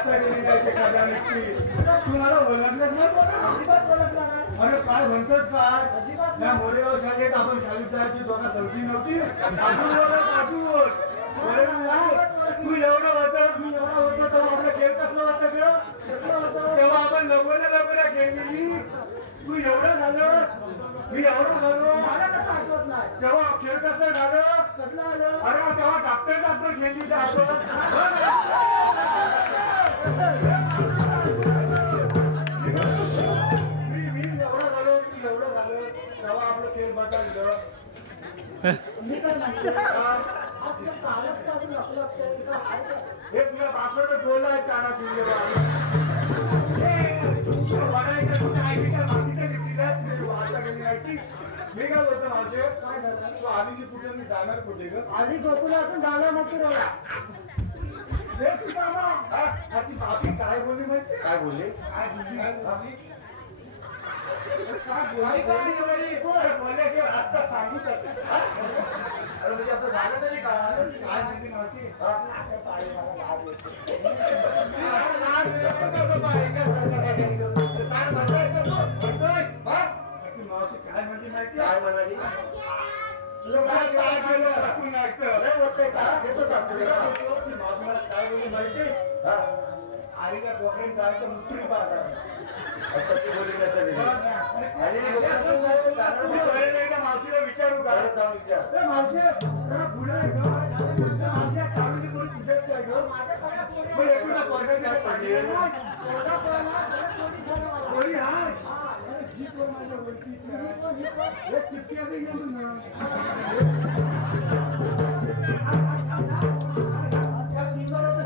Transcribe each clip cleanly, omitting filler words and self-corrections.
वाचा गेली नाही ते खजानीची. तू मला ओळखलंच नाही कोणा? अजिबात ओळखला नाही. अरे काय म्हणतोस काय? अजिबात त्या मोरेगाव शाळेत आपण शाळेत जायची दोघा चौथी नव्हती. अजून बोलत अजून. तू एवढं होतं, मी एवढं होतं तेव्हा आपला खेळ कसला होता ग? तेव्हा आपण लवकऱ्या खेळलेली. तू एवढं झालं, मी एवढं झालो. मला कसं आठवत नाही. तेव्हा खेळ कसं झालं? कसलं आलं? अरे तेव्हा डॉक्टर खेळली त्या आपण. मी एवढं झालो, मी एवढं झालं. तेव्हा आपलं खेळ बदललं. मी काय म्हणतो? आपलं कागद काढून आपलं हे तुला बापडं बोलला आहे काना तुझे मी काय बोलतो माझे काय झालं? तू आधी कुठे मी जाणार कुठे ग? आधी गोकुळातून जाणार मग फिरवला. ती बापी काय बोलली माहिती? काय बोलले? काय बोलली? बोलल्याशिवाय रस्ता सांगू अरे म्हणजे असं झालं तरी काय माहिती नव्हती. काय म्हणते माहिती? काय म्हणाली? काय बोलली माहिती? आईला डोक्यात जायचं मुत्री पाहतात. मावशीला विचारू का? मावशी पुढे कोणी हा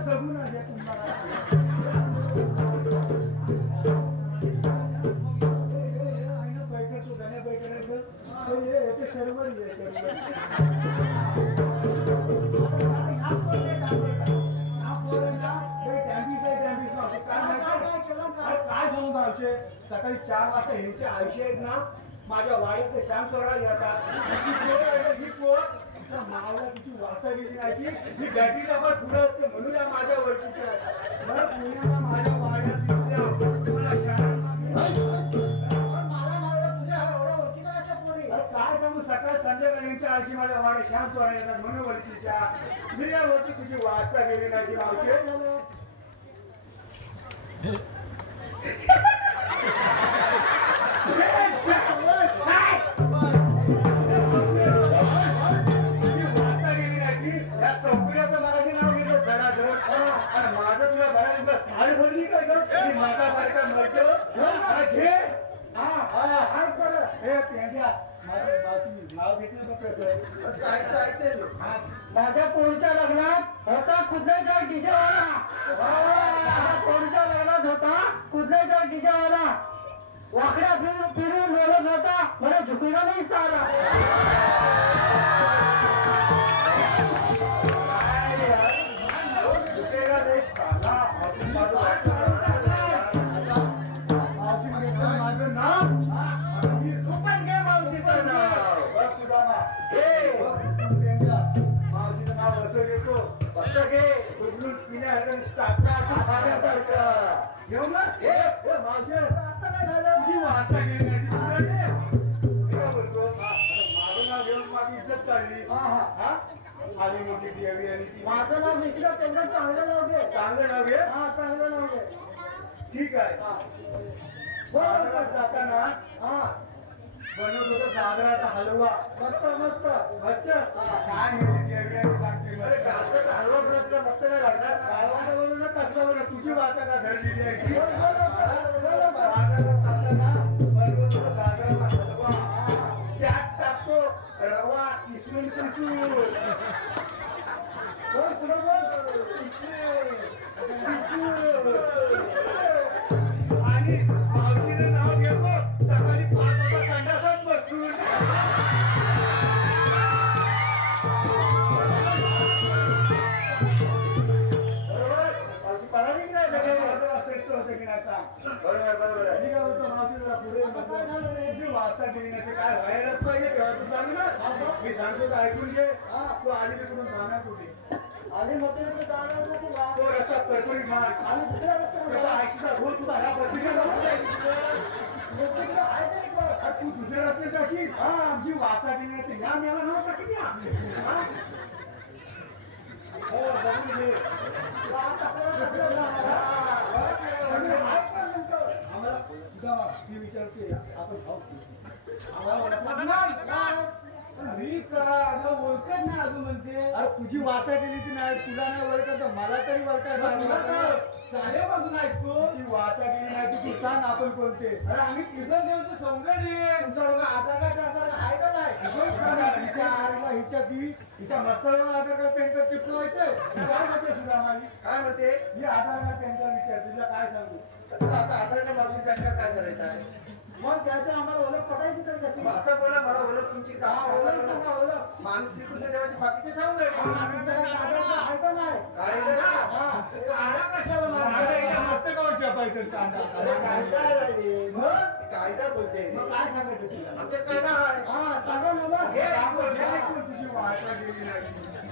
सगून आहे काय सांगू मावशे सकाळी 4 वाजता ह्यांचे आयुष्य आहेत ना माझ्या वाड्यात श्याम चोरायला येतात. ही पोर मावला तिची वाचा गेली नाही ही बॅटरीला पण पुढे असते म्हणून या माझ्या ओळखीच्या पुण्याला माझ्या वाड्यात काय सांगू सकाळ संध्याकाळी यांच्या आयुष्य माझ्या वाड्या श्याम चोरायला येतात म्हणून ओळखीच्या. मी या वरती तुझी वाचा गेली नाही मावशे. माझं तुला बऱ्याच थाळ भरली काय ग? माझा सारखा घे नाव घेतलं माझ्या पोळीच्या लग्नात होता कुठल्याचा डीजेवाला. पोळीच्या लग्नात होता कुठल्याचा डीजेवाला. वाकड्या फिरून बोलत होता मला झुकेगा नाही सारा. झुकेगा नाही साला. माझं नाव मावशीचं नाव असं घेतो असं घे उघडून घेऊ ना मावशी तुझी वाचा गेली बोलतो माझं नाव घेऊन माझी इज्जत काढली. आली मोठी देवी आणि माझं नाव घेतलं तेवढं चांगलं नाव घे. चांगलं नाव घे. चांगलं नाव घे. ठीक आहे. जाताना बनवत होतो गाजराचा हलवा. मस्त मस्त मस्त काय सांगते हलवा बनवत मस्त नाही लागणार. गावाला बोलू ना कसं बोल तुझी वाट का धरलेली आहे बनवत होतो गाजराचा हलवा. त्यात टाकतो रवा किसून आणि मावशीचं नाव घेतो सकाळी 5 वाजता संडासात बसून. वाचा घेण्याचे काय व्हायलाच पाहिजे तेव्हा तू सांग ना. मी सांगतो तर ऐकून घे. तू आली तिकडून जाणार कुठे? आधी मोठे जाणार तो रस्ता मार्ग आम्ही दुसऱ्या रस्त्याने कसा ऐकता बोल तुझा ह्या प्रतिक्रिया लोकांकडे आहे तरी पण. तू दुसऱ्या रस्त्यात जाशील आमची वाचा गेली नाही या मेला नव्हता किती हा? हो बघून घे. आता आपल्याला कसलं जाणार? म्हणजे आहे पण नंतर. आम्हाला तुझा जी विचारते आपण खाऊ आम्हाला मी करा न ओळखत नाही अजून म्हणते अरे तुझी वाचा केली ती नाही तुला नाही ओळखत तर मला तरी ओळखायचं शाळेपासून आहेस तू तुझी वाचा केली नाही तू सांग आपण कोणते अरे आम्ही किसन देऊन संगत तुमचा बघा आधार कार्ड आहे का नाही? हिच्या आईला हिच्या ती हिच्या मस्तकावर आधार कार्ड त्यांचं चिपकवायचं काय म्हणते तुला माझी काय म्हणते ही आधार कार्ड त्यांचा विचार तुला काय सांगू आता आधार कार्ड लागून त्यांना काय करायचं आहे मग त्याचं आम्हाला ओळख पटायची तर कशी? असं बोला मला ओळख तुमची का ओळख सांगा ओळख. माणूस श्रीकृष्ण देवाची बाकीचे सांगू आहे का नाही? मस्तकावर छापायचं कायदा बोलते मग काय सांगायचं तुला? आमच्या कायदा आहे हा सांगा मला. तुझी वाचा गेली नाही